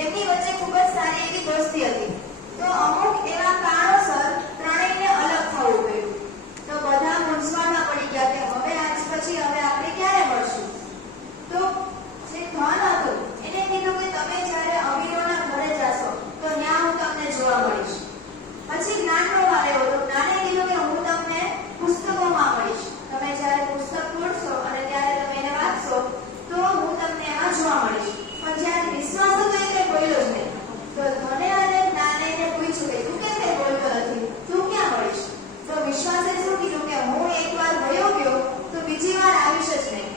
એમની વચ્ચે ખૂબ જ સારી એવી દોસ્તી હતી. anxiousness.